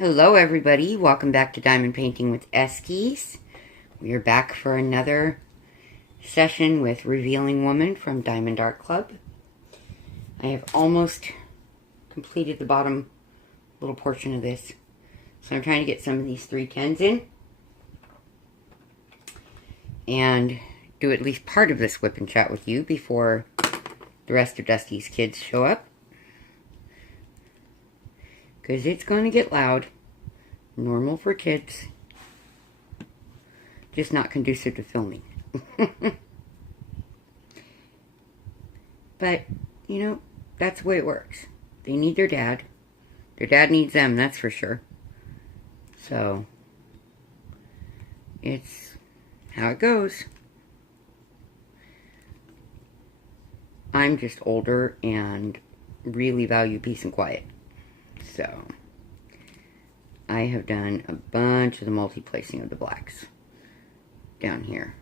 Hello everybody, welcome back to Diamond Painting with Eskies. We are back for another session with Revealing Woman from Diamond Art Club. I have almost completed the bottom little portion of this. So I'm trying to get some of these 310s in. And do at least part of this Whip and Chat with you before the rest of Dusty's kids show up. Because it's going to get loud. Normal for kids. Just not conducive to filming. But, you know, that's the way it works. They need their dad. Their dad needs them, that's for sure. So, it's how it goes. I'm just older and really value peace and quiet. So, I have done a bunch of the multi-placing of the blacks down here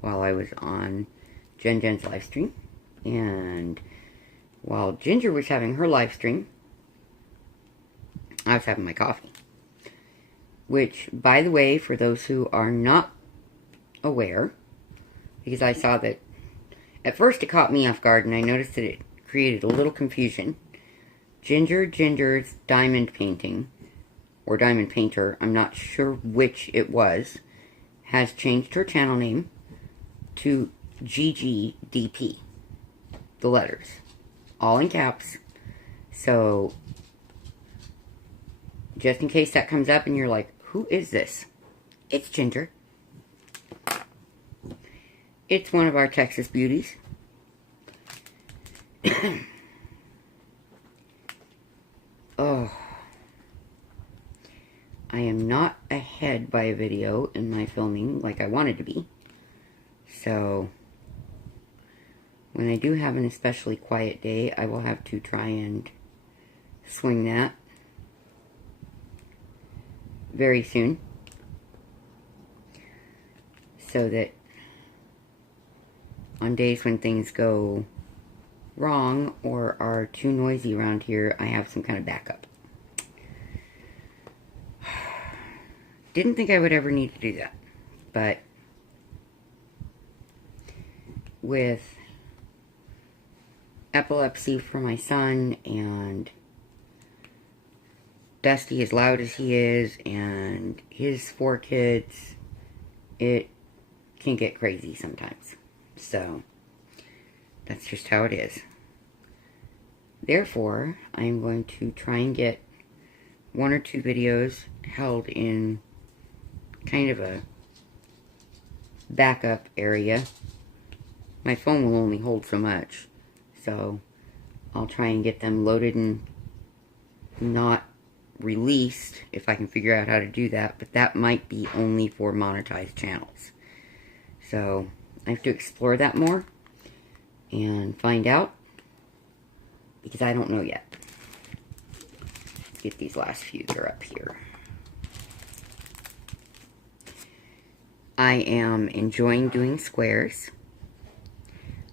while I was on Jen's live stream. And while Ginger was having her live stream, I was having my coffee. Which, by the way, for those who are not aware, because I saw that at first it caught me off guard and I noticed that it created a little confusion. Ginger's diamond painting, or diamond painter, I'm not sure which it was, has changed her channel name to GGDP. The letters. All in caps. So, just in case that comes up and you're like, who is this? It's Ginger. It's one of our Texas beauties. Oh, I am not ahead by a video in my filming like I wanted to be. So, when I do have an especially quiet day, I will have to try and swing that very soon. So that on days when things go wrong or are too noisy around here, I have some kind of backup. Didn't think I would ever need to do that, but with epilepsy for my son and Dusty as loud as he is and his 4 kids, it can get crazy sometimes. So that's just how it is. Therefore, I'm going to try and get 1 or 2 videos held in kind of a backup area. My phone will only hold so much, so I'll try and get them loaded and not released if I can figure out how to do that, but that might be only for monetized channels. So I have to explore that more and find out, because I don't know yet. Let's get these last few that are up here. I am enjoying doing squares.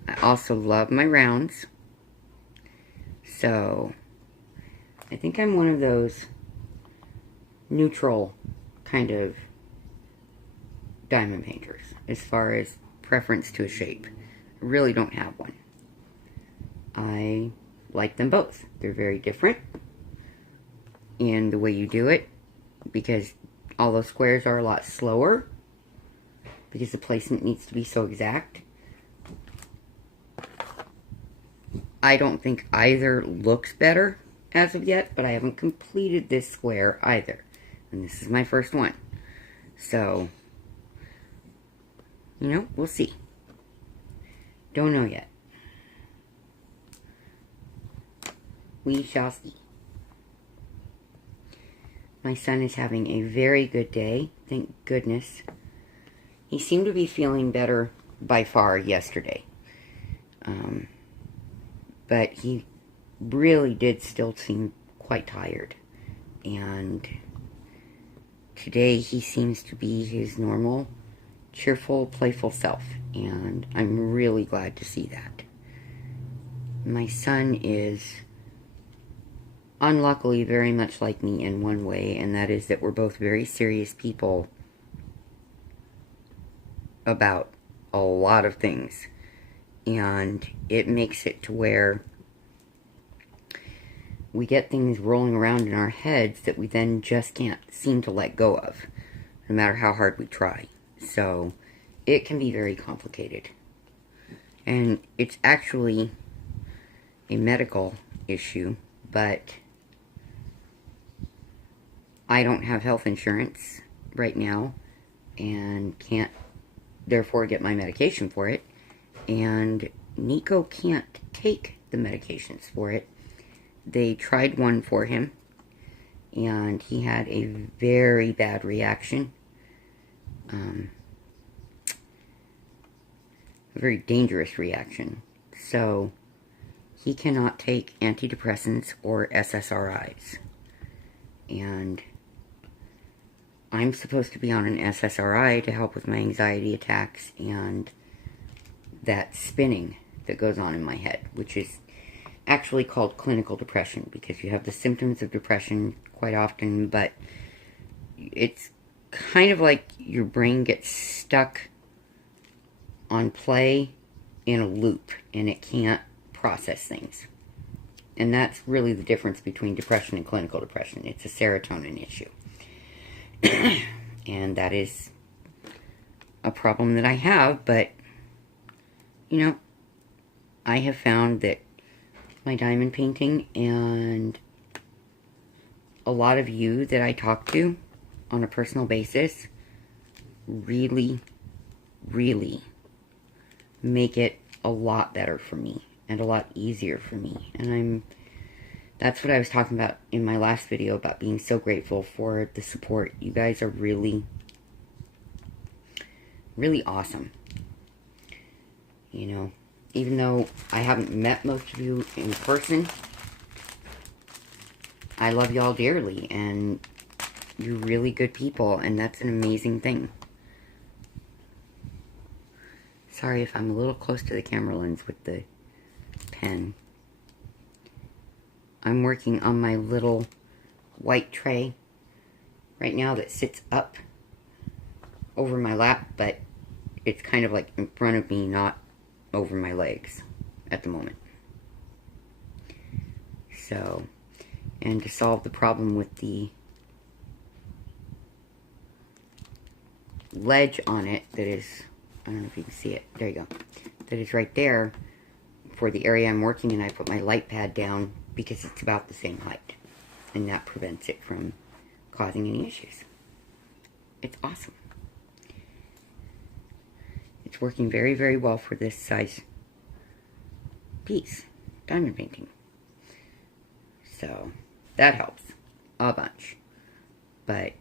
I also love my rounds. So, I think I'm one of those neutral kind of diamond painters as far as preference to a shape. I really don't have one. I like them both. They're very different in the way you do it, because all those squares are a lot slower because the placement needs to be so exact. I don't think either looks better as of yet, but I haven't completed this square either. And this is my first one. So, you know, we'll see. Don't know yet. We shall see. My son is having a very good day, thank goodness. He seemed to be feeling better by far yesterday. But he really did still seem quite tired. And today he seems to be his normal, cheerful, playful self. And I'm really glad to see that. My son is unluckily very much like me in one way, and that is that we're both very serious people about a lot of things. And it makes it to where we get things rolling around in our heads that we then just can't seem to let go of, no matter how hard we try. So, it can be very complicated. And it's actually a medical issue, but I don't have health insurance right now, and can't therefore get my medication for it. And Nico can't take the medications for it. They tried one for him, and he had a very bad reaction. A very dangerous reaction. So, he cannot take antidepressants or SSRIs. And I'm supposed to be on an SSRI to help with my anxiety attacks and that spinning that goes on in my head, which is actually called clinical depression, because you have the symptoms of depression quite often, but it's kind of like your brain gets stuck on play in a loop, and it can't process things. And that's really the difference between depression and clinical depression. It's a serotonin issue. And that is a problem that I have, but, you know, I have found that my diamond painting and a lot of you that I talk to on a personal basis really, really make it a lot better for me and a lot easier for me. And that's what I was talking about in my last video, about being so grateful for the support. You guys are really, really awesome. You know, even though I haven't met most of you in person, I love y'all dearly, and you're really good people, and that's an amazing thing. Sorry if I'm a little close to the camera lens with the pen. I'm working on my little white tray right now that sits up over my lap, but it's kind of like in front of me, not over my legs at the moment. So, and to solve the problem with the ledge on it that is, I don't know if you can see it, there you go, that is right there for the area I'm working in, I put my light pad down because it's about the same height, and that prevents it from causing any issues. It's awesome. It's working very, very well for this size piece, diamond painting. So, that helps a bunch. But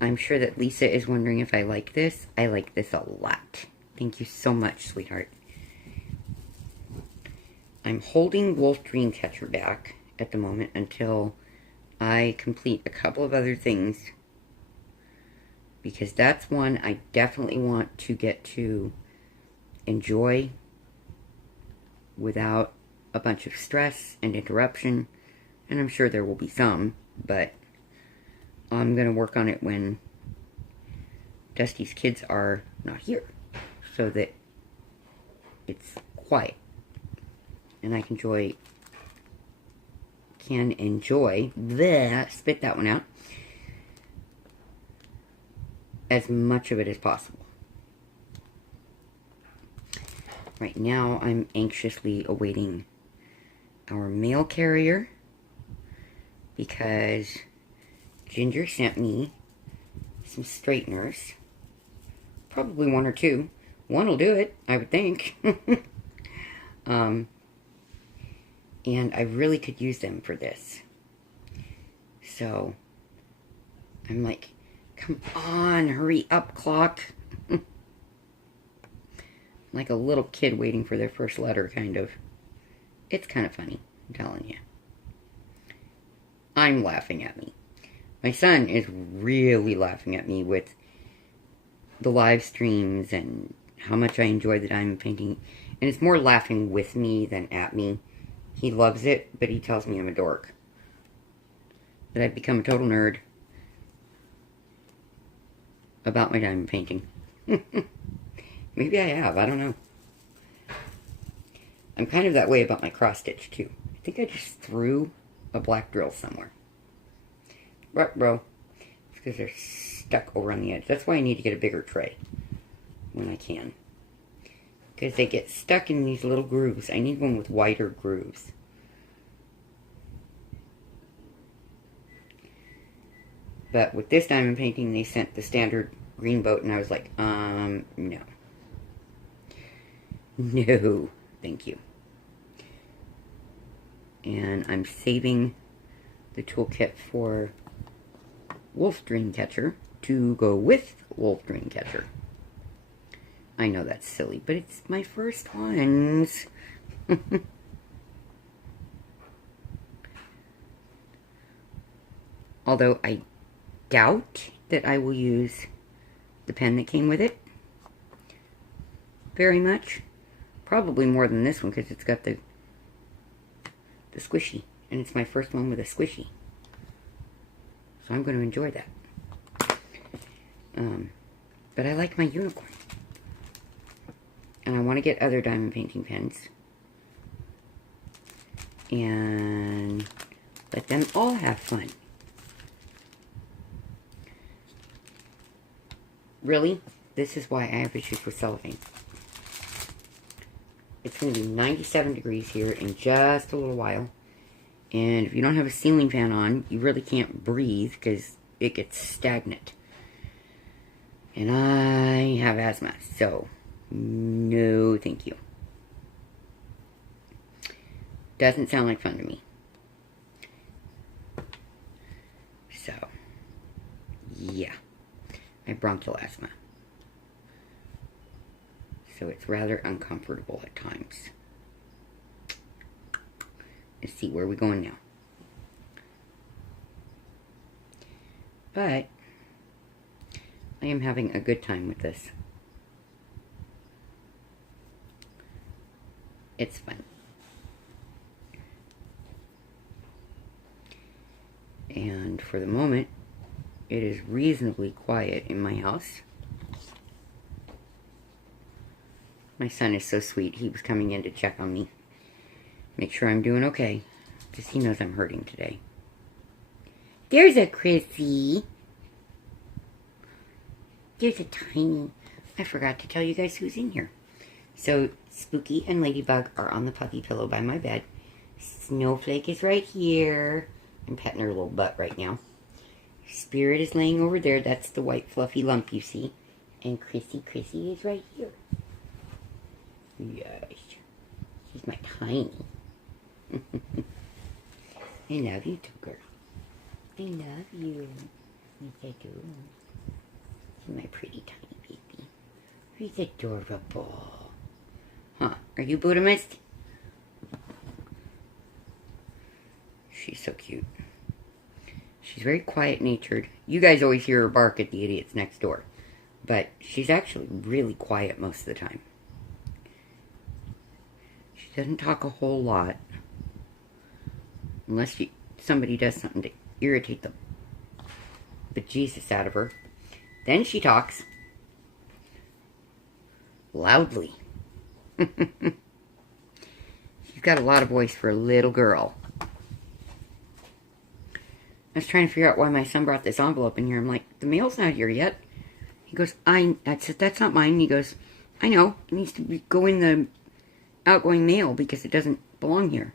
I'm sure that Lisa is wondering if I like this. I like this a lot. Thank you so much, sweetheart. I'm holding Wolf Dreamcatcher back at the moment until I complete a couple of other things, because that's one I definitely want to get to enjoy without a bunch of stress and interruption, and I'm sure there will be some, but I'm going to work on it when Dusty's kids are not here, so that it's quiet and I can enjoy spit that one out, as much of it as possible. Right now, I'm anxiously awaiting our mail carrier, because Ginger sent me some straighteners. Probably one or two. One will do it, I would think. And I really could use them for this. So, I'm like, come on, hurry up, clock. Like a little kid waiting for their first letter, kind of. It's kind of funny, I'm telling you. I'm laughing at me. My son is really laughing at me with the live streams and how much I enjoy the diamond painting. And it's more laughing with me than at me. He loves it, but he tells me I'm a dork. That I've become a total nerd about my diamond painting. Maybe I have, I don't know. I'm kind of that way about my cross stitch too. I think I just threw a black drill somewhere. Right, bro. It's because they're stuck over on the edge. That's why I need to get a bigger tray when I can. Because they get stuck in these little grooves. I need one with wider grooves. But with this diamond painting, they sent the standard green boat, and I was like, no. No, thank you. And I'm saving the toolkit for Wolf Dreamcatcher to go with Wolf Dreamcatcher. I know that's silly, but it's my first ones. Although I doubt that I will use the pen that came with it very much. Probably more than this one because it's got the squishy. And it's my first one with a squishy. So I'm going to enjoy that. But I like my unicorn. And I want to get other diamond painting pens. And let them all have fun. Really? This is why I have issues with cellophane. It's going to be 97 degrees here in just a little while. And if you don't have a ceiling fan on, you really can't breathe because it gets stagnant. And I have asthma, so no thank you. Doesn't sound like fun to me. So, yeah. I have bronchial asthma. So it's rather uncomfortable at times. Let's see, where are we going now? But I am having a good time with this. It's fun. And for the moment, it is reasonably quiet in my house. My son is so sweet. He was coming in to check on me. Make sure I'm doing okay. Because he knows I'm hurting today. There's a Chrissy. There's a tiny... I forgot to tell you guys who's in here. So, Spooky and Ladybug are on the puppy pillow by my bed. Snowflake is right here. I'm petting her little butt right now. Spirit is laying over there. That's the white fluffy lump you see. And Chrissy is right here. Yes. She's my tiny. I love you too, girl. I love you. Yes, I do. She's my pretty tiny baby. She's adorable. Huh. Are you Buddhist? She's so cute. She's very quiet-natured. You guys always hear her bark at the idiots next door. But she's actually really quiet most of the time. She doesn't talk a whole lot. Unless somebody does something to irritate the bejesus out of her. Then she talks. Loudly. She's got a lot of voice for a little girl. I was trying to figure out why my son brought this envelope in here. I'm like, the mail's not here yet. He goes, that's not mine. He goes, I know. It needs to go in the outgoing mail because it doesn't belong here.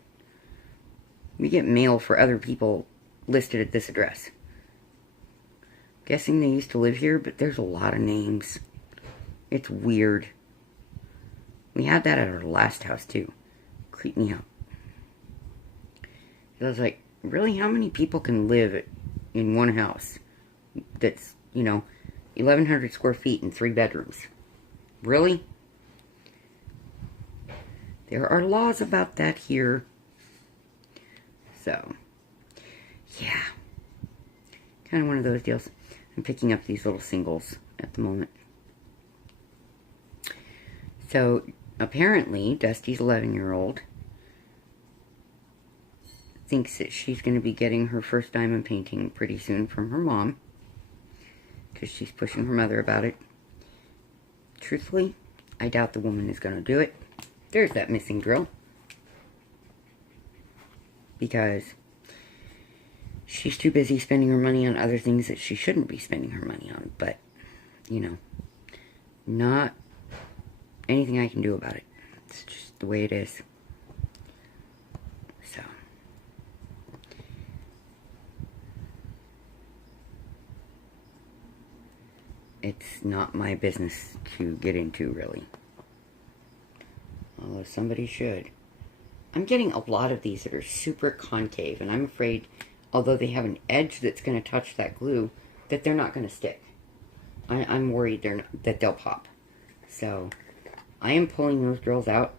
We get mail for other people listed at this address. Guessing they used to live here, but there's a lot of names. It's weird. We had that at our last house, too. Creeped me out. I was like, really, how many people can live in one house that's, 1,100 square feet and 3 bedrooms? Really? There are laws about that here. So, yeah. Kind of one of those deals. I'm picking up these little singles at the moment. So, apparently, Dusty's 11-year-old thinks that she's going to be getting her first diamond painting pretty soon from her mom, because she's pushing her mother about it. Truthfully, I doubt the woman is going to do it. There's that missing drill. Because she's too busy spending her money on other things that she shouldn't be spending her money on. But, you know, not anything I can do about it. It's just the way it is. So. It's not my business to get into, really. Although somebody should. I'm getting a lot of these that are super concave, and I'm afraid, although they have an edge that's going to touch that glue, that they're not going to stick. I'm worried that they'll pop. So, I am pulling those drills out,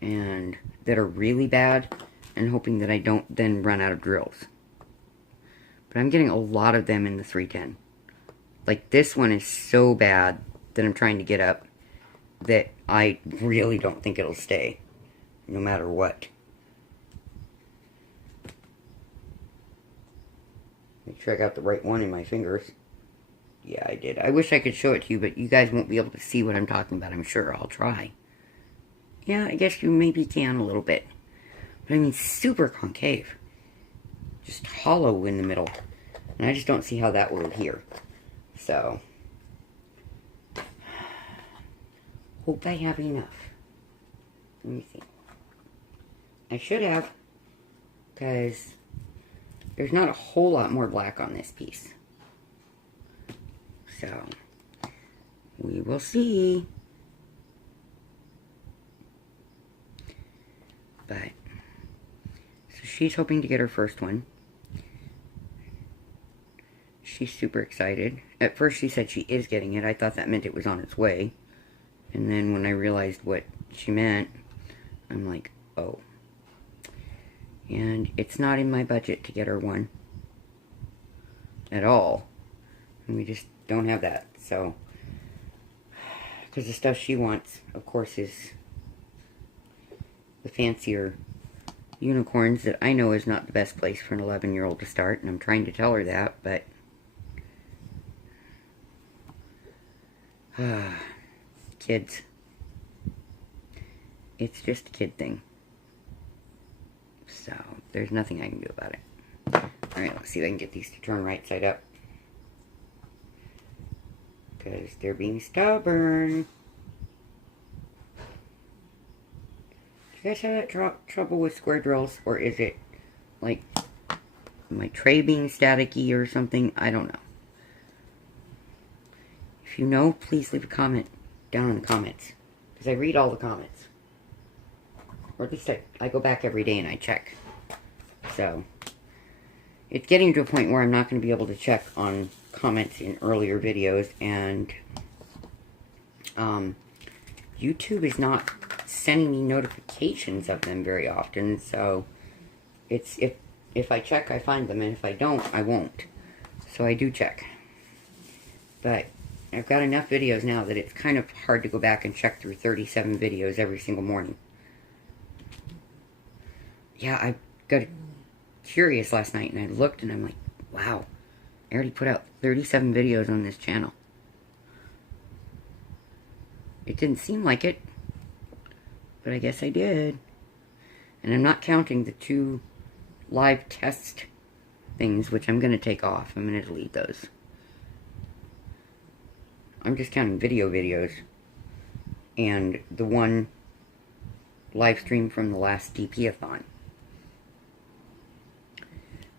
and that are really bad, and hoping that I don't then run out of drills. But I'm getting a lot of them in the 310. Like, this one is so bad that I'm trying to get up that I really don't think it'll stay, no matter what. Make sure I got the right one in my fingers. Yeah, I did. I wish I could show it to you, but you guys won't be able to see what I'm talking about, I'm sure. I'll try. Yeah, I guess you maybe can a little bit. But I mean, super concave. Just hollow in the middle. And I just don't see how that will adhere. So, hope I have enough. Let me see. I should have, because there's not a whole lot more black on this piece. So, we will see. But, so she's hoping to get her first one. She's super excited. At first she said she is getting it. I thought that meant it was on its way. And then when I realized what she meant, I'm like, oh. And it's not in my budget to get her one. At all. And we just don't have that. So, because the stuff she wants, of course, is the fancier unicorns that I know is not the best place for an 11-year-old to start. And I'm trying to tell her that, but kids. It's just a kid thing. So, there's nothing I can do about it. Alright, let's see if I can get these to turn right side up. Because they're being stubborn. Do you guys have that trouble with square drills? Or is it, like, my tray being staticky or something? I don't know. If you know, please leave a comment down in the comments. Because I read all the comments. Or at least I go back every day and I check. So, it's getting to a point where I'm not going to be able to check on comments in earlier videos. And YouTube is not sending me notifications of them very often. So, it's if I check, I find them. And if I don't, I won't. So I do check. But I've got enough videos now that it's kind of hard to go back and check through 37 videos every single morning. Yeah, I got curious last night and I looked and I'm like, wow, I already put out 37 videos on this channel. It didn't seem like it, but I guess I did. And I'm not counting the 2 live test things, which I'm going to take off. I'm going to delete those. I'm just counting videos and the one live stream from the last DP-a-thon.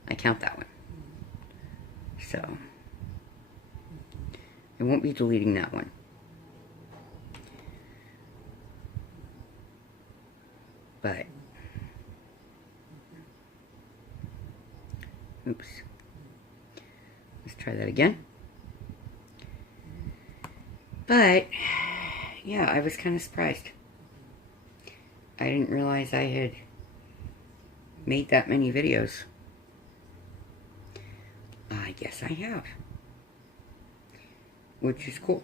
I count that one. So, I won't be deleting that one. But, oops. Let's try that again. But, yeah, I was kind of surprised. I didn't realize I had made that many videos. I guess I have. Which is cool.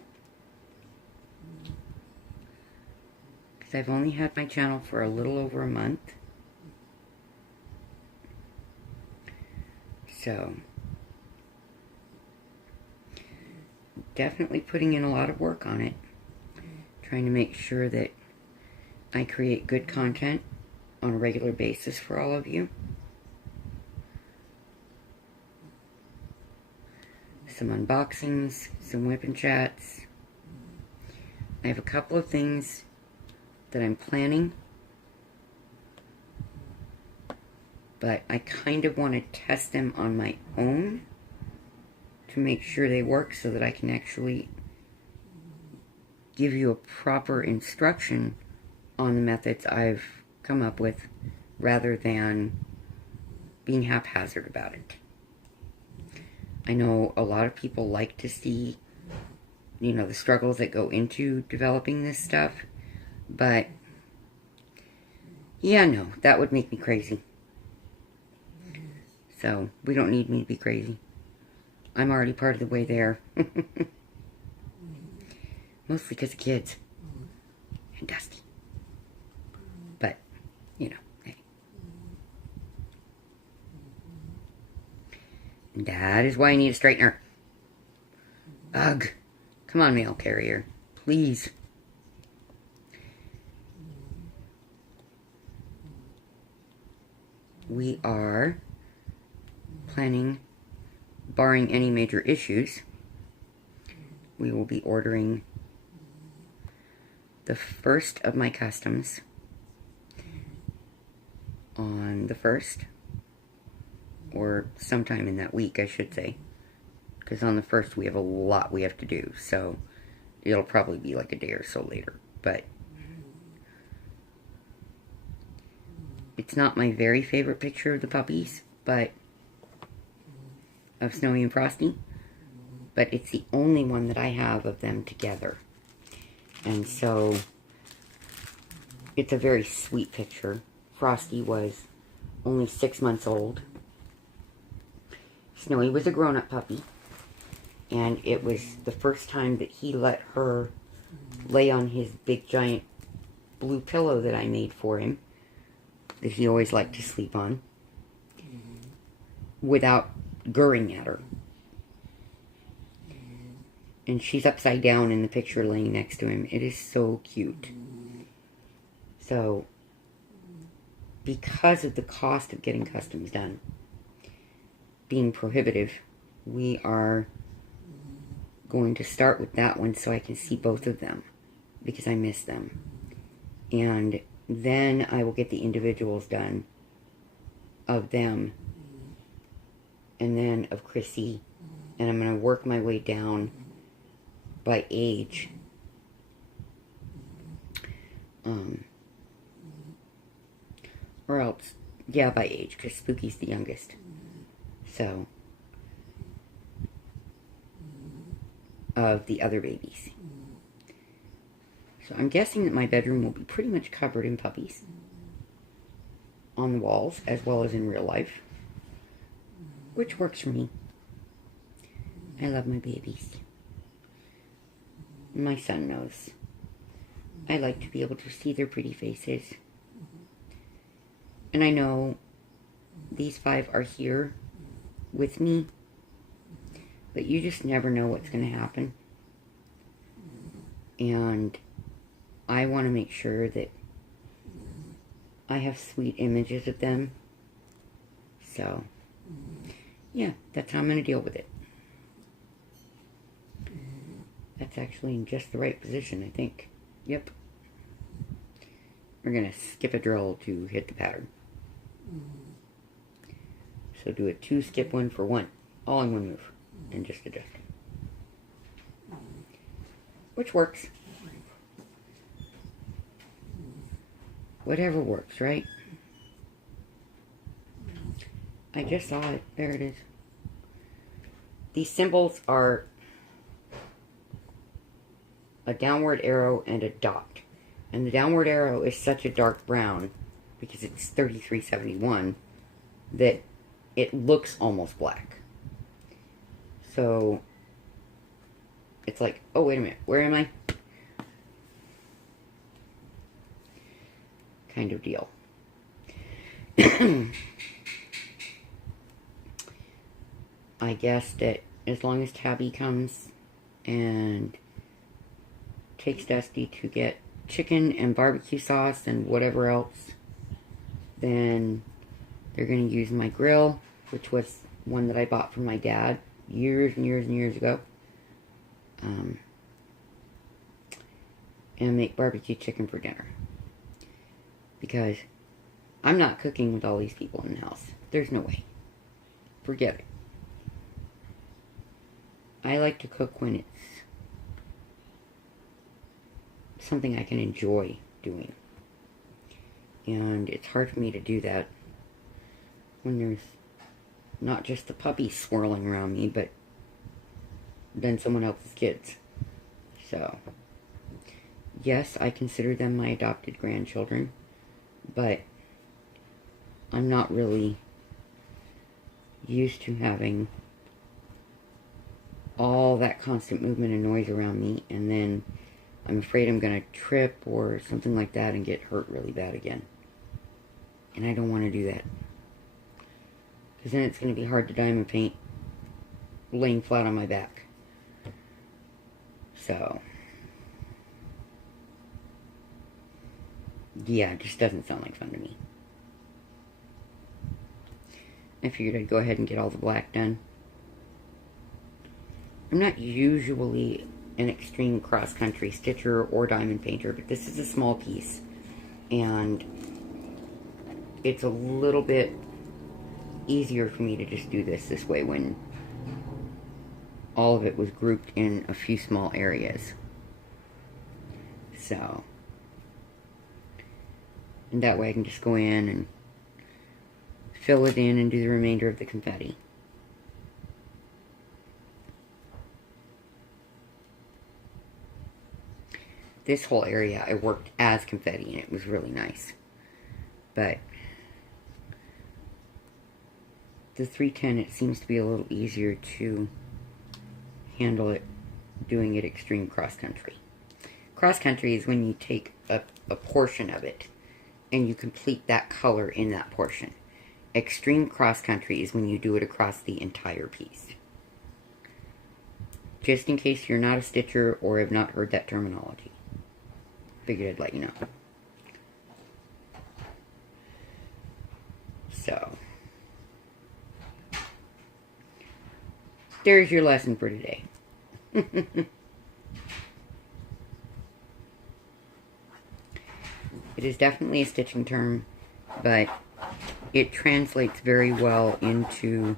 Because I've only had my channel for a little over a month. So, definitely putting in a lot of work on it. Trying to make sure that I create good content on a regular basis for all of you. Some unboxings, some Wip Chats. I have a couple of things that I'm planning, but I kind of want to test them on my own to make sure they work so that I can actually give you a proper instruction on the methods I've come up with rather than being haphazard about it. I know a lot of people like to see, you know, the struggles that go into developing this stuff, but yeah, no, that would make me crazy. So, we don't need me to be crazy. I'm already part of the way there. Mostly because of kids. And Dusty. But, you know, hey. And that is why I need a straightener. Ugh. Come on, mail carrier. Please. We are planning, barring any major issues, we will be ordering the first of my customs on the 1st, or sometime in that week, I should say, because on the 1st we have a lot we have to do, so it'll probably be like a day or so later, but it's not my very favorite picture of the puppies, but of Snowy and Frosty, but it's the only one that I have of them together. And so, it's a very sweet picture. Frosty was only 6 months old. Snowy was a grown-up puppy. And it was the first time that he let her lay on his big giant blue pillow that I made for him, that he always liked to sleep on, without gurring at her. And she's upside down in the picture laying next to him. It is so cute. So, because of the cost of getting customs done being prohibitive, we are going to start with that one so I can see both of them, because I miss them. And then I will get the individuals done of them, and then of Chrissy, and I'm going to work my way down by age. Or else, yeah, by age, because Spooky's the youngest. So, of the other babies. So I'm guessing that my bedroom will be pretty much covered in puppies. On the walls, as well as in real life. Which works for me. I love my babies. My son knows. I like to be able to see their pretty faces. And I know these 5 are here with me, but you just never know what's going to happen. And I want to make sure that I have sweet images of them. So, yeah, that's how I'm going to deal with it. That's actually in just the right position, I think. Yep. We're going to skip a drill to hit the pattern. So do a 2, skip 1 for 1. All in one move. And just adjust. Which works. Whatever works, right? I just saw it. There it is. These symbols are a downward arrow and a dot. And the downward arrow is such a dark brown, because it's 3371, that it looks almost black. So, it's like, oh, wait a minute, where am I? Kind of deal. I guess that as long as Tabby comes and takes Dusty to get chicken and barbecue sauce and whatever else, then they're going to use my grill, which was one that I bought from my dad years and years and years ago, and make barbecue chicken for dinner. Because I'm not cooking with all these people in the house. There's no way. Forget it. I like to cook when it's something I can enjoy doing. And it's hard for me to do that when there's not just the puppies swirling around me, but then someone else's kids. So, yes, I consider them my adopted grandchildren, but I'm not really used to having all that constant movement and noise around me, and then I'm afraid I'm going to trip or something like that and get hurt really bad again. And I don't want to do that. Because then it's going to be hard to diamond paint laying flat on my back. So, yeah, it just doesn't sound like fun to me. I figured I'd go ahead and get all the black done. I'm not usually an extreme cross-country stitcher or diamond painter, but this is a small piece. And it's a little bit easier for me to just do this way when all of it was grouped in a few small areas. So, and that way I can just go in and fill it in and do the remainder of the confetti. This whole area I worked as confetti and it was really nice. But the 310, it seems to be a little easier to handle it doing it extreme cross country. Cross country is when you take a portion of it and you complete that color in that portion. Extreme cross country is when you do it across the entire piece. Just in case you're not a stitcher or have not heard that terminology. Figured I'd let you know. So, there's your lesson for today. It is definitely a stitching term, but it translates very well into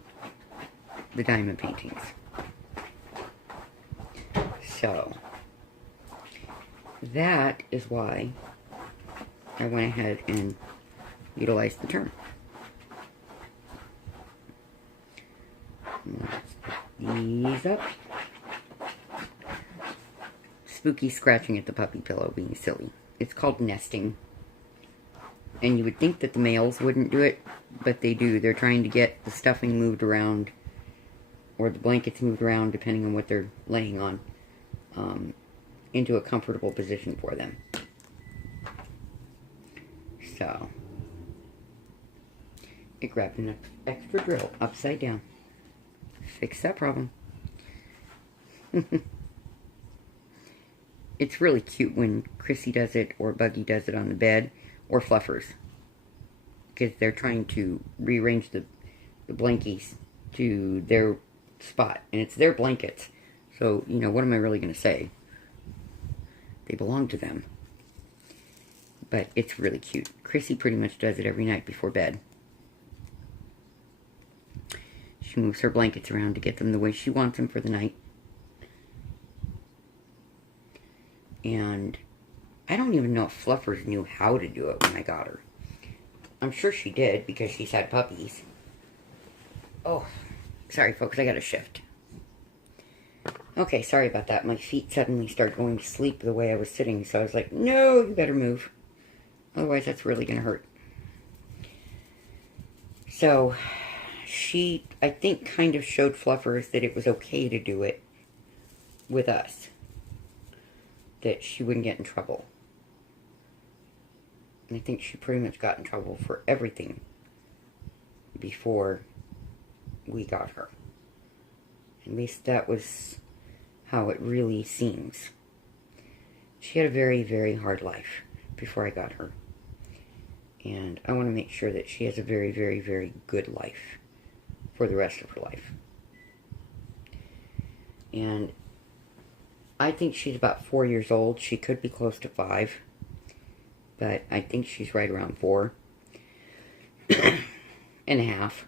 the diamond paintings. So, that is why I went ahead and utilized the term. Let's put these up. Spooky scratching at the puppy pillow being silly. It's called nesting. And you would think that the males wouldn't do it, but they do. They're trying to get the stuffing moved around, or the blankets moved around, depending on what they're laying on, into a comfortable position for them. So, it grabbed an extra drill upside down. Fix that problem. It's really cute when Chrissy does it, or Buggy does it on the bed, or Fluffers. Because they're trying to rearrange the blankies to their spot. And it's their blankets. So, you know, what am I really going to say? They belong to them. But it's really cute. Chrissy pretty much does it every night before bed. She moves her blankets around to get them the way she wants them for the night. And I don't even know if Fluffers knew how to do it when I got her. I'm sure she did because she's had puppies. Oh, sorry folks, I gotta shift. Okay, sorry about that. My feet suddenly started going to sleep the way I was sitting, so I was like, no, you better move. Otherwise, that's really gonna hurt. So, she, I think, kind of showed Fluffers that it was okay to do it with us. That she wouldn't get in trouble. And I think she pretty much got in trouble for everything before we got her. At least that was how it really seems. She had a very, very hard life before I got her. And I want to make sure that she has a very, very, very good life for the rest of her life. And I think she's about 4 years old. She could be close to 5. But I think she's right around 4 and a half.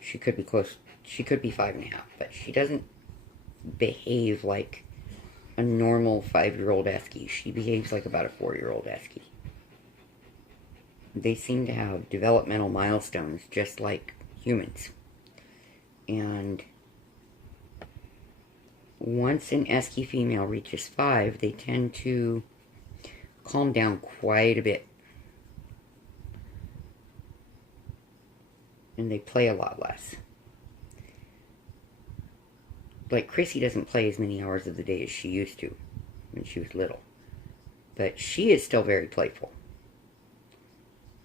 She could be close. She could be 5 and a half. But she doesn't behave like a normal 5-year-old Esky. She behaves like about a 4-year-old Esky. They seem to have developmental milestones just like humans. And once an Esky female reaches 5, they tend to calm down quite a bit. And they play a lot less. Like, Chrissy doesn't play as many hours of the day as she used to when she was little. But she is still very playful.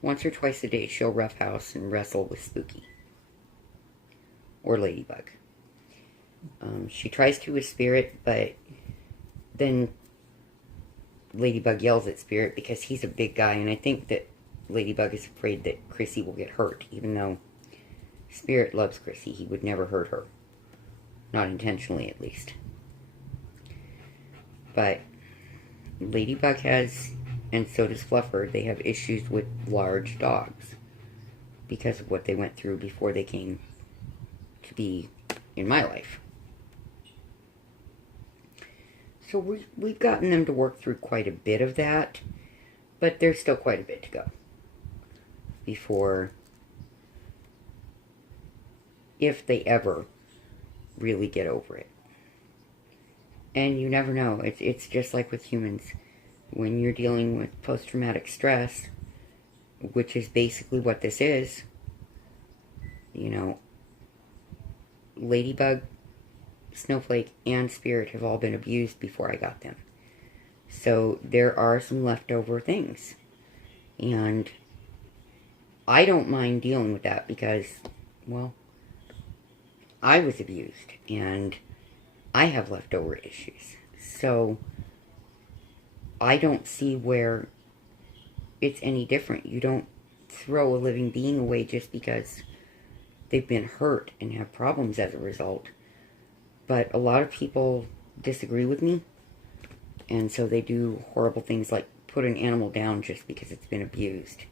Once or twice a day, she'll roughhouse and wrestle with Spooky. Or Ladybug. She tries to with Spirit, but then Ladybug yells at Spirit because he's a big guy, and I think that Ladybug is afraid that Chrissy will get hurt, even though Spirit loves Chrissy. He would never hurt her. Not intentionally, at least. But Ladybug has, and so does Fluffer, they have issues with large dogs because of what they went through before they came to be in my life. So we've gotten them to work through quite a bit of that, but there's still quite a bit to go before, if they ever really get over it. And you never know. It's just like with humans. When you're dealing with post-traumatic stress, which is basically what this is, you know, Ladybug, Snowflake, and Spirit have all been abused before I got them. So there are some leftover things. And I don't mind dealing with that because, well, I was abused, and I have leftover issues. So I don't see where it's any different. You don't throw a living being away just because they've been hurt and have problems as a result. But a lot of people disagree with me, and so they do horrible things like put an animal down just because it's been abused.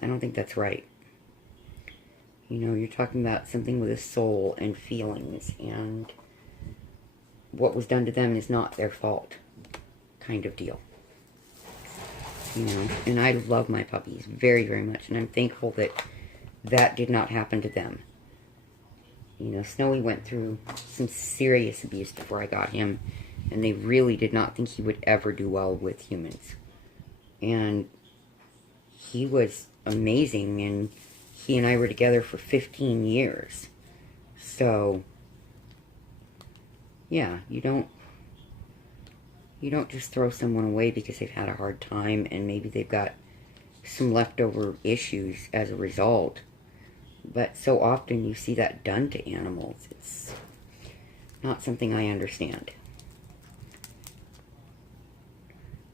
I don't think that's right. You know, you're talking about something with a soul and feelings, and what was done to them is not their fault, kind of deal. You know, and I love my puppies very, very much, and I'm thankful that that did not happen to them. You know, Snowy went through some serious abuse before I got him, and they really did not think he would ever do well with humans. And he was amazing, and he and I were together for 15 years. So, yeah, you don't just throw someone away because they've had a hard time and maybe they've got some leftover issues as a result. But so often you see that done to animals. It's not something I understand.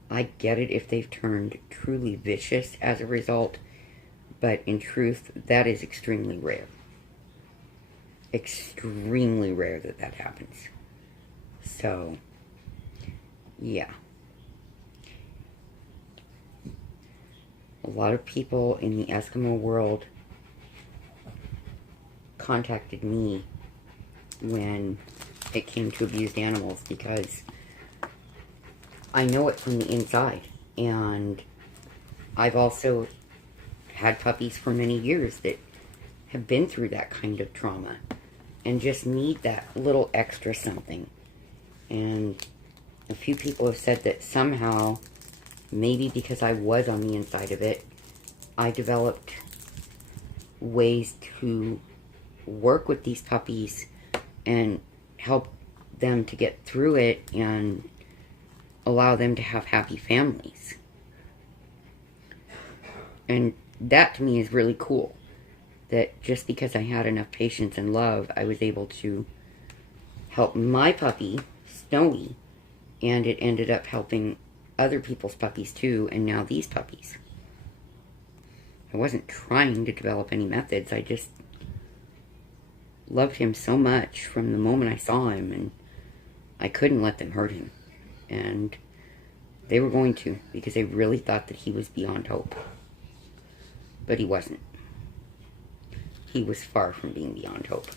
I get it if they've turned truly vicious as a result, but in truth, that is extremely rare. Extremely rare that that happens. So, yeah. A lot of people in the Eskimo world contacted me when it came to abused animals because I know it from the inside. And I've also had puppies for many years that have been through that kind of trauma and just need that little extra something. And a few people have said that somehow, maybe because I was on the inside of it, I developed ways to work with these puppies and help them to get through it and allow them to have happy families. And that to me is really cool. that just because I had enough patience and love, I was able to help my puppy, Snowy, and it ended up helping other people's puppies too, and now these puppies. I wasn't trying to develop any methods, I just loved him so much from the moment I saw him, and I couldn't let them hurt him. And they were going to, because they really thought that he was beyond hope. But he wasn't. He was far from being beyond hope.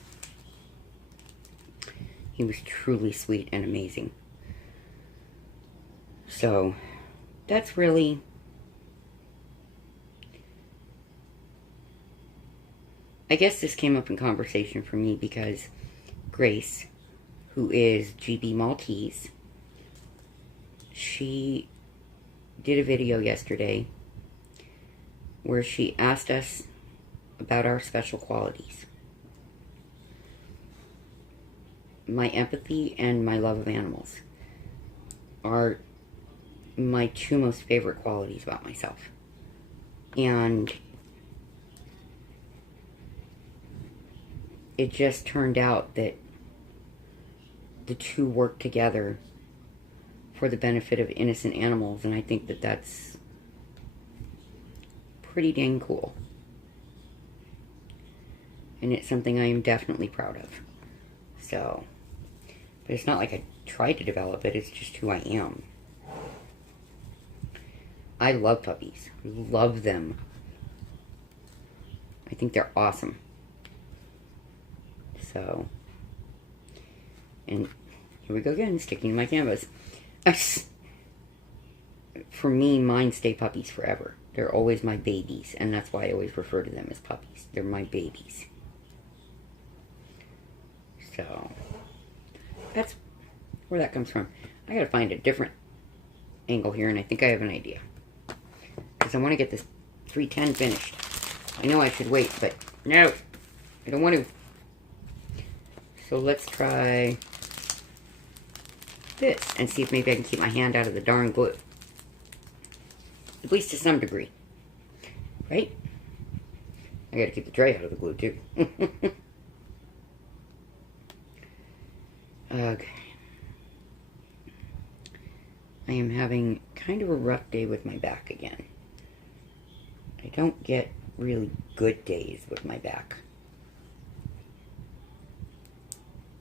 He was truly sweet and amazing. So, that's really... I guess this came up in conversation for me because Grace, who is GB Maltese, she did a video yesterday where she asked us about our special qualities. My empathy and my love of animals are my two most favorite qualities about myself. And it just turned out that the two work together for the benefit of innocent animals, and I think that that's pretty dang cool. And it's something I am definitely proud of. So, but it's not like I tried to develop it, it's just who I am. I love puppies. Love them. I think they're awesome. So, and here we go again, sticking to my canvas. For me, mine stay puppies forever. They're always my babies, and that's why I always refer to them as puppies. They're my babies. So, that's where that comes from. I gotta find a different angle here, and I think I have an idea. Because I want to get this 310 finished. I know I should wait, but no, I don't want to. So let's try this and see if maybe I can keep my hand out of the darn glue. At least to some degree. Right? I gotta keep the tray out of the glue too. Okay. I am having kind of a rough day with my back again. I don't get really good days with my back.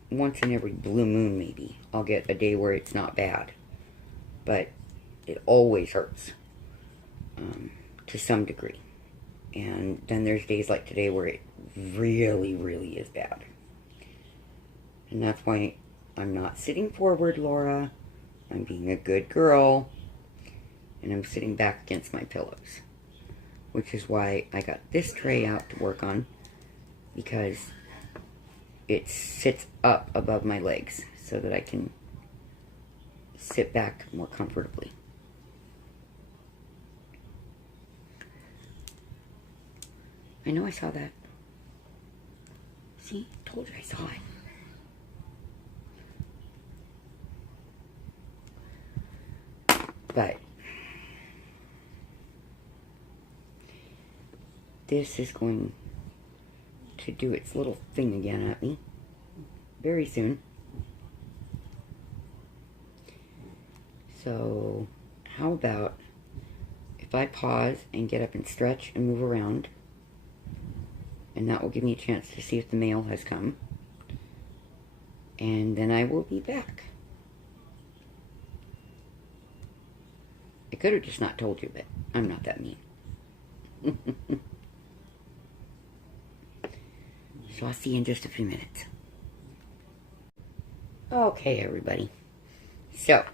Once in every blue moon, maybe, I'll get a day where it's not bad. But it always hurts. To some degree. And then there's days like today where it really, really is bad. And that's why I'm not sitting forward, Laura. I'm being a good girl. And I'm sitting back against my pillows. Which is why I got this tray out to work on. Because it sits up above my legs so that I can sit back more comfortably. I know I saw that. See? Told you I saw it. But this is going to do its little thing again at me very soon. So how about if I pause and get up and stretch and move around, and that will give me a chance to see if the mail has come, and then I will be back. I could have just not told you, but I'm not that mean. So I'll see you in just a few minutes. Okay, everybody. So,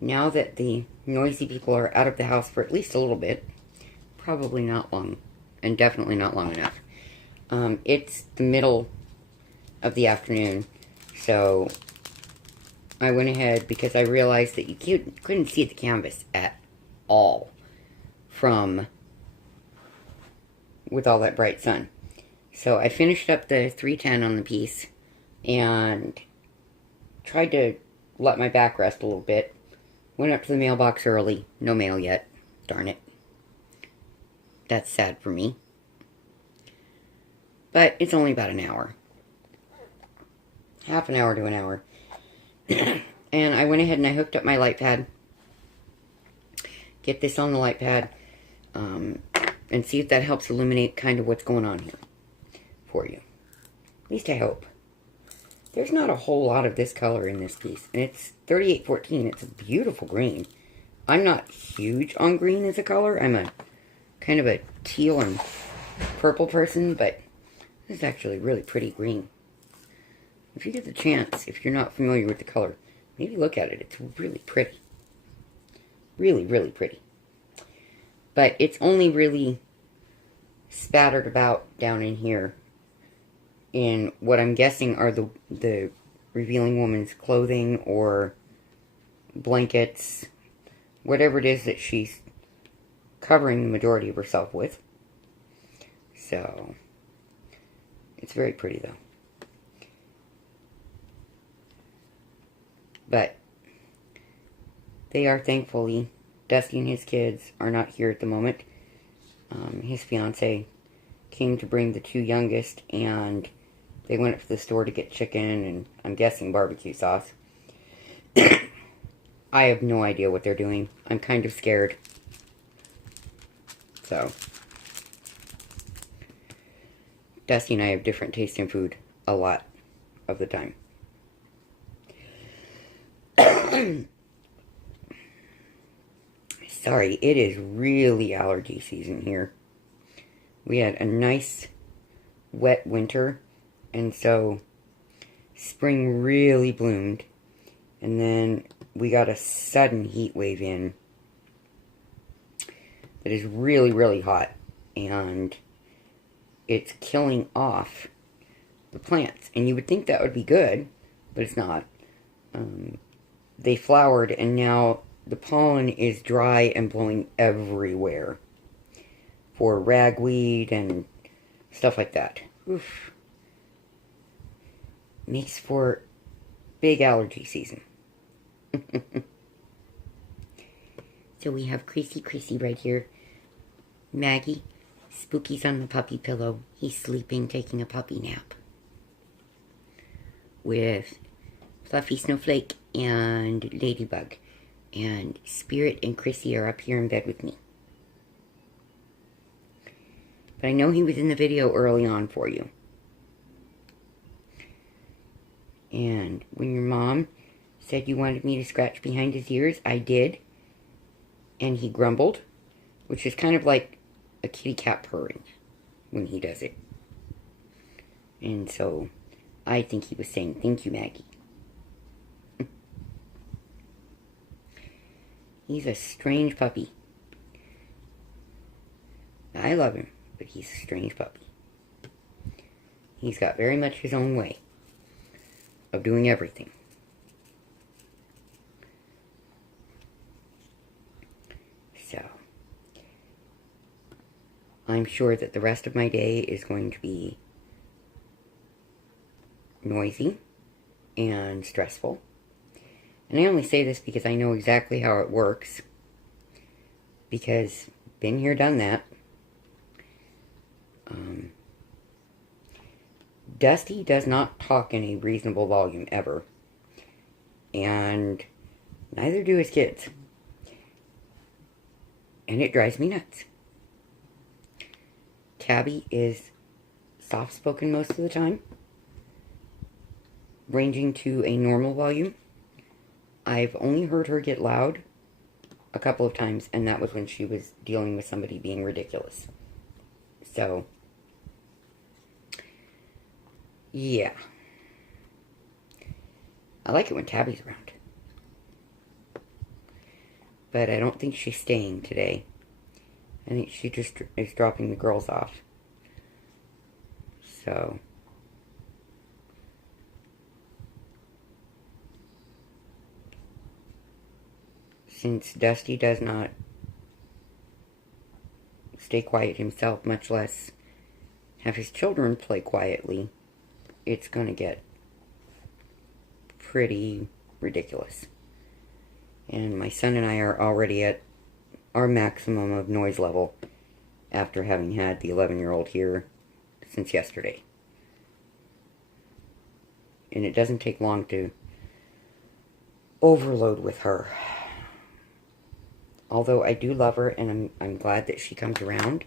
now that the noisy people are out of the house for at least a little bit, probably not long, and definitely not long enough. It's the middle of the afternoon, so I went ahead because I realized that you couldn't see the canvas at all with all that bright sun. So I finished up the 310 on the piece and tried to let my back rest a little bit. Went up to the mailbox early. No mail yet. Darn it. That's sad for me. But it's only about an hour. Half an hour to an hour. And I went ahead and I hooked up my light pad. Get this on the light pad. And see if that helps illuminate kind of what's going on here for you. At least I hope. There's not a whole lot of this color in this piece. And it's 3814. It's a beautiful green. I'm not huge on green as a color. I'm a kind of a teal and purple person. But this is actually really pretty green. If you get the chance, if you're not familiar with the color, maybe look at it. It's really pretty. Really, really pretty. But it's only really spattered about down in here in what I'm guessing are the revealing woman's clothing or blankets, whatever it is that she's covering the majority of herself with. So, it's very pretty though. But they are thankfully, Dusty and his kids are not here at the moment. His fiance came to bring the two youngest, and they went up to the store to get chicken and I'm guessing barbecue sauce. I have no idea what they're doing. I'm kind of scared. So, Dusty and I have different tastes in food a lot of the time. Sorry, it is really allergy season here. We had a nice wet winter, and so spring really bloomed, and then we got a sudden heat wave in that is really, really hot, and it's killing off the plants. And you would think that would be good, but it's not. They flowered, and now the pollen is dry and blowing everywhere for ragweed and stuff like that. Oof. Makes for big allergy season. So we have Chrissy right here. Maggie. Spooky's on the puppy pillow. He's sleeping, taking a puppy nap. With Fluffy Snowflake and Ladybug. And Spirit and Chrissy are up here in bed with me. But I know he was in the video early on for you. And when your mom said you wanted me to scratch behind his ears, I did. And he grumbled, which is kind of like a kitty cat purring when he does it. And so I think he was saying, thank you, Maggie. He's a strange puppy. I love him, but he's a strange puppy. He's got very much his own way of doing everything. So, I'm sure that the rest of my day is going to be noisy and stressful. And I only say this because I know exactly how it works. Because, been here, done that. Dusty does not talk in a reasonable volume, ever. And neither do his kids. And it drives me nuts. Tabby is soft-spoken most of the time. Ranging to a normal volume. I've only heard her get loud a couple of times, and that was when she was dealing with somebody being ridiculous. So, yeah. I like it when Tabby's around. But I don't think she's staying today. I think she just is dropping the girls off. So, since Dusty does not stay quiet himself, much less have his children play quietly, it's going to get pretty ridiculous. And my son and I are already at our maximum of noise level after having had the 11-year-old here since yesterday. And it doesn't take long to overload with her. Although I do love her, and I'm glad that she comes around.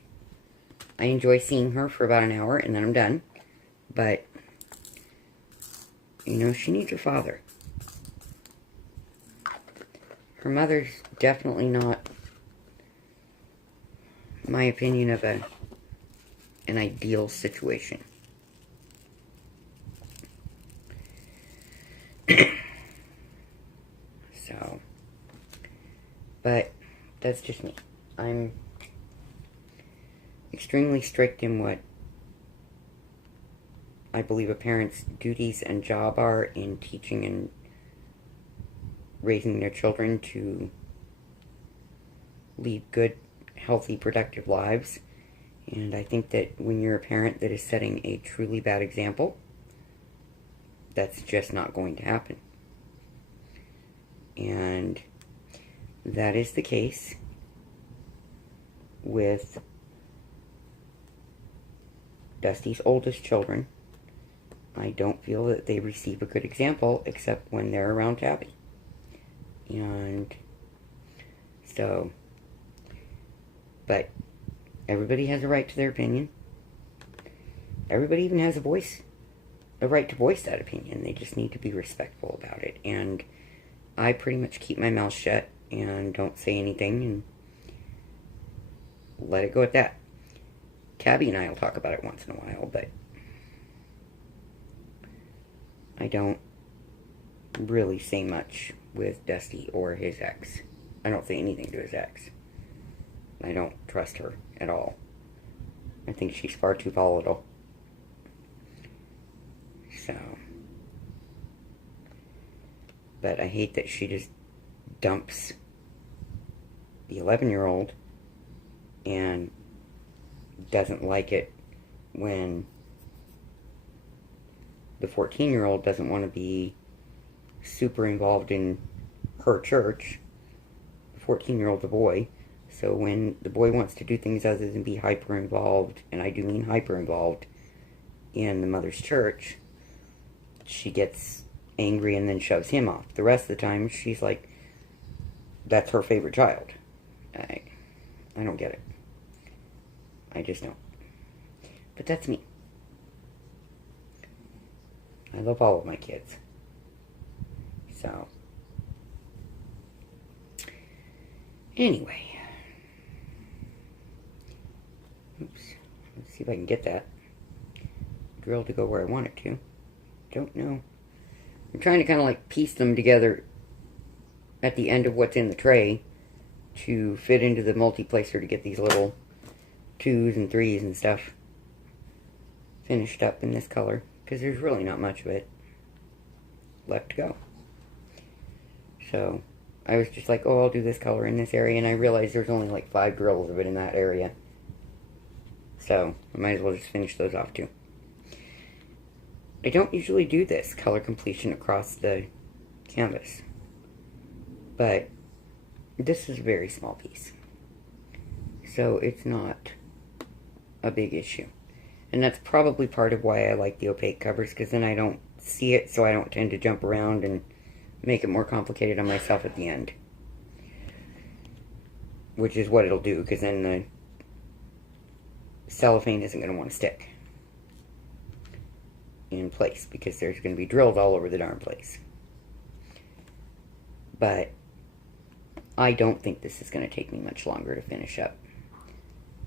I enjoy seeing her for about an hour, and then I'm done. But, you know, she needs her father. Her mother's definitely not, in my opinion, of an ideal situation. So, but that's just me. I'm extremely strict in what I believe a parent's duties and job are in teaching and raising their children to lead good, healthy, productive lives. And I think that when you're a parent that is setting a truly bad example, that's just not going to happen. And that is the case with Dusty's oldest children. I don't feel that they receive a good example except when they're around Tabby. And so, but everybody has a right to their opinion. Everybody even has a right to voice that opinion. They just need to be respectful about it. And I pretty much keep my mouth shut and don't say anything and let it go at that. Tabby and I will talk about it once in a while, but I don't really say much with Dusty or his ex. I don't say anything to his ex. I don't trust her at all. I think she's far too volatile. So, but I hate that she just dumps the 11-year-old and doesn't like it when the 14-year-old doesn't want to be super involved in her church. The 14-year-old's a boy. So when the boy wants to do things other than be hyper-involved, and I do mean hyper-involved, in the mother's church, she gets angry and then shoves him off. The rest of the time, she's like, that's her favorite child. I don't get it. I just don't. But that's me. I love all of my kids. So, anyway. Oops. Let's see if I can get that drill to go where I want it to. Don't know. I'm trying to kind of like piece them together at the end of what's in the tray to fit into the multi-placer to get these little 2s and 3s and stuff finished up in this color, because there's really not much of it left to go. So I was just like, oh, I'll do this color in this area, and I realized there's only like 5 drills of it in that area. So I might as well just finish those off too. I don't usually do this color completion across the canvas, but this is a very small piece, so it's not a big issue. And that's probably part of why I like the opaque covers, because then I don't see it, so I don't tend to jump around and make it more complicated on myself at the end. Which is what it'll do, because then the cellophane isn't going to want to stick in place, because there's going to be drills all over the darn place. But I don't think this is going to take me much longer to finish up,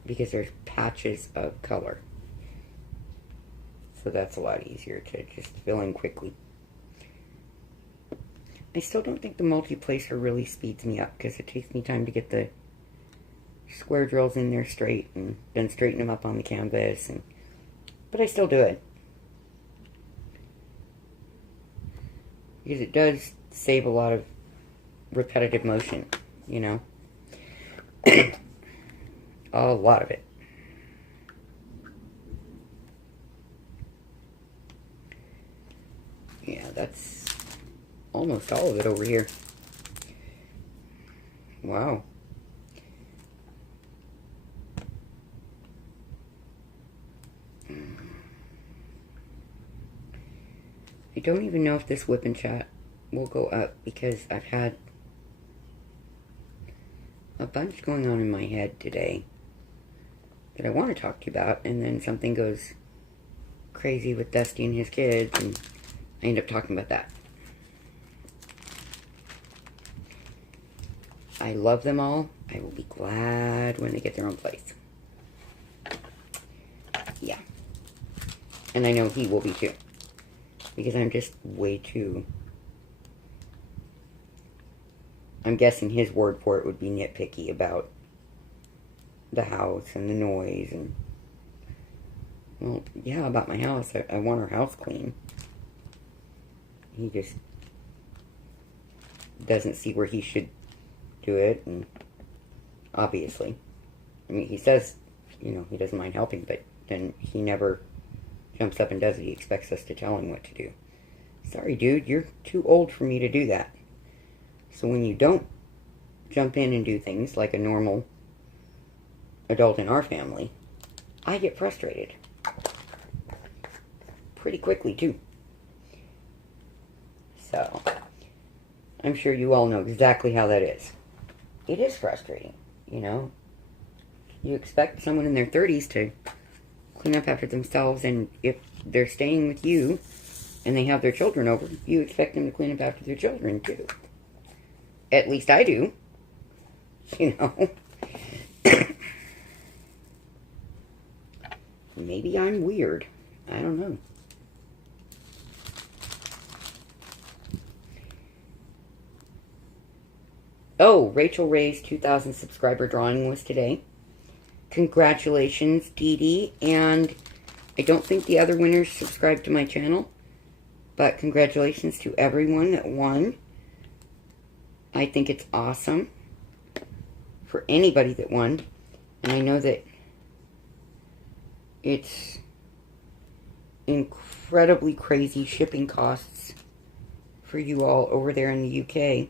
because there's patches of color. So that's a lot easier to just fill in quickly. I still don't think the multi-placer really speeds me up, because it takes me time to get the square drills in there straight and then straighten them up on the canvas. But I still do it, because it does save a lot of repetitive motion, you know. A lot of it. Yeah, that's almost all of it over here. Wow. I don't even know if this Wip Chat will go up because I've had a bunch going on in my head today that I want to talk to you about, and then something goes crazy with Dusty and his kids, and I end up talking about that. I love them all. I will be glad when they get their own place. Yeah. And I know he will be too. Because I'm just way too... I'm guessing his word for it would be nitpicky about the house and the noise and... Well, yeah, about my house. I want our house clean. He just doesn't see where he should do it, and obviously. I mean, he says, you know, he doesn't mind helping, but then he never jumps up and does it. He expects us to tell him what to do. Sorry, dude, you're too old for me to do that. So when you don't jump in and do things like a normal adult in our family, I get frustrated. Pretty quickly, too. So, I'm sure you all know exactly how that is. It is frustrating, you know. You expect someone in their 30s to clean up after themselves, and if they're staying with you and they have their children over, you expect them to clean up after their children, too. At least I do. You know. Maybe I'm weird. I don't know. Oh, Rachel Ray's 2,000 subscriber drawing was today. Congratulations, Dee Dee. And I don't think the other winners subscribed to my channel, but congratulations to everyone that won. I think it's awesome for anybody that won. And I know that it's incredibly crazy shipping costs for you all over there in the UK.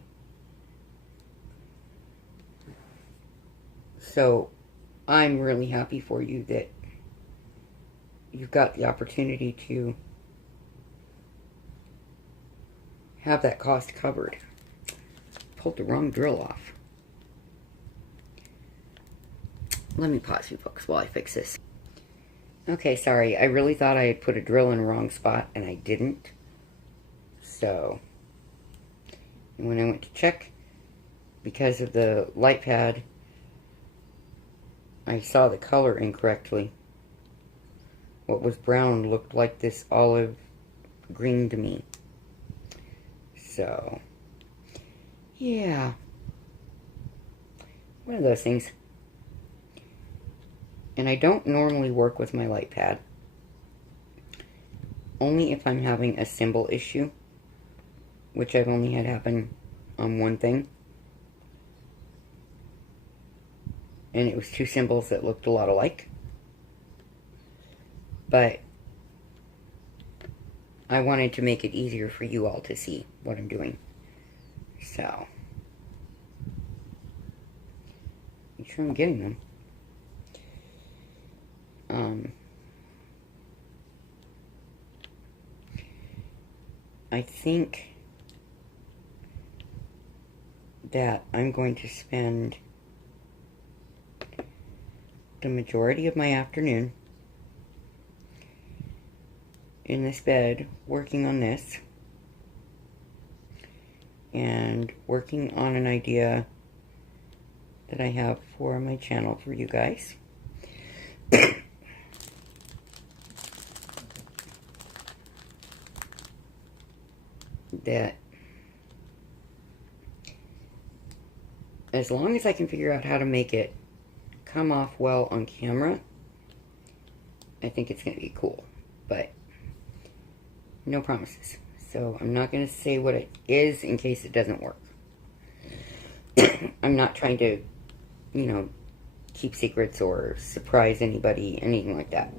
So I'm really happy for you that you've got the opportunity to have that cost covered. Pulled the wrong drill off. Let me pause you folks while I fix this. Okay, sorry. I really thought I had put a drill in the wrong spot, and I didn't. So, when I went to check, because of the light pad, I saw the color incorrectly. What was brown looked like this olive green to me. So, yeah. One of those things. And I don't normally work with my light pad. Only if I'm having a symbol issue, which I've only had happen on one thing. And it was two symbols that looked a lot alike. But I wanted to make it easier for you all to see what I'm doing. So, make sure I'm getting them. I think that I'm going to spend the majority of my afternoon in this bed working on this and working on an idea that I have for my channel for you guys. That as long as I can figure out how to make it come off well on camera, I think it's going to be cool. But no promises. So I'm not going to say what it is in case it doesn't work. I'm not trying to, you know, keep secrets or surprise anybody, anything like that.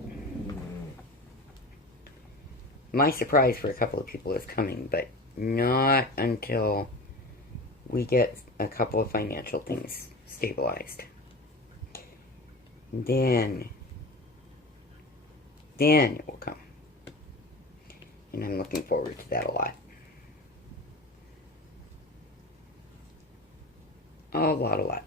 My surprise for a couple of people is coming, but not until we get a couple of financial things stabilized. Then it will come. And I'm looking forward to that a lot. A lot.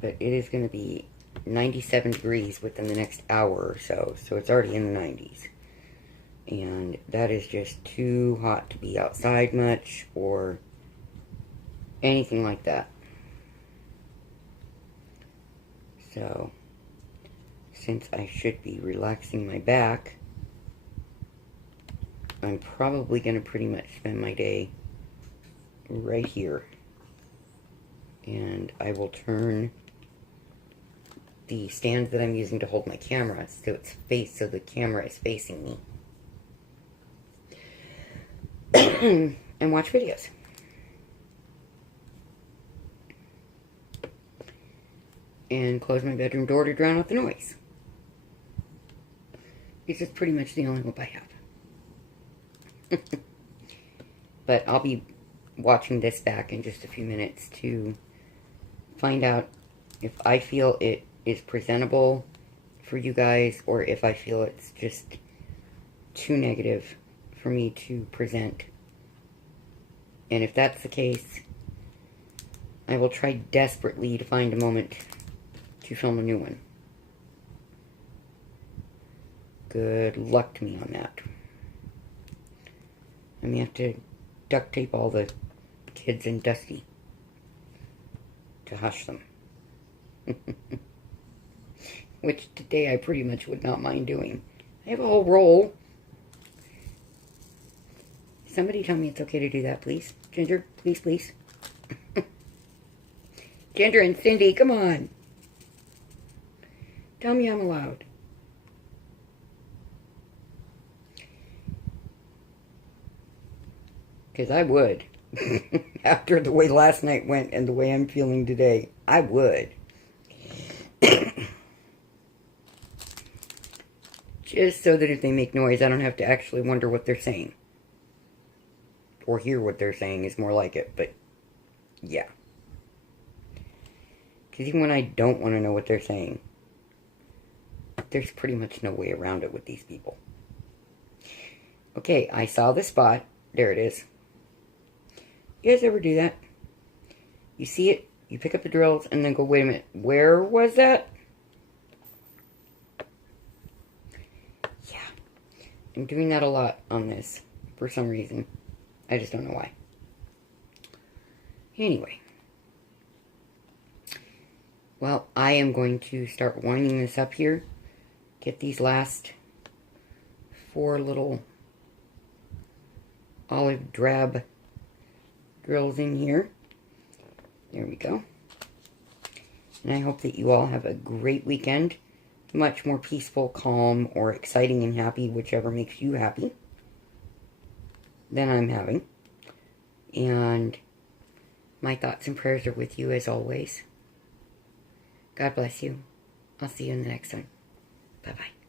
But it is going to be 97 degrees within the next hour or so. So it's already in the 90s. And that is just too hot to be outside much or anything like that. So, since I should be relaxing my back, I'm probably going to pretty much spend my day right here. And I will turn the stand that I'm using to hold my camera so so the camera is facing me. And watch videos. And close my bedroom door to drown out the noise. This is pretty much the only hope I have. But I'll be watching this back in just a few minutes to find out if I feel it is presentable for you guys or if I feel it's just too negative for me to present. And if that's the case, I will try desperately to find a moment to film a new one. Good luck to me on that. I may have to duct tape all the kids and Dusty to hush them. Which today I pretty much would not mind doing. I have a whole roll. Somebody tell me it's okay to do that, please. Ginger, please. Ginger and Cindy, come on. Tell me I'm allowed. Because I would. After the way last night went and the way I'm feeling today, I would. Just so that if they make noise, I don't have to actually wonder what they're saying. Or hear what they're saying is more like it, but yeah. Because even when I don't want to know what they're saying, there's pretty much no way around it with these people. Okay, I saw the spot. There it is. You guys ever do that? You see it, you pick up the drills, and then go, wait a minute, where was that? Yeah. I'm doing that a lot on this, for some reason. I just don't know why. Anyway. Well, I am going to start winding this up here. Get these last 4 little olive drab drills in here. There we go. And I hope that you all have a great weekend. Much more peaceful, calm, or exciting and happy, whichever makes you happy, than I'm having. And my thoughts and prayers are with you as always. God bless you. I'll see you in the next one. Bye-bye.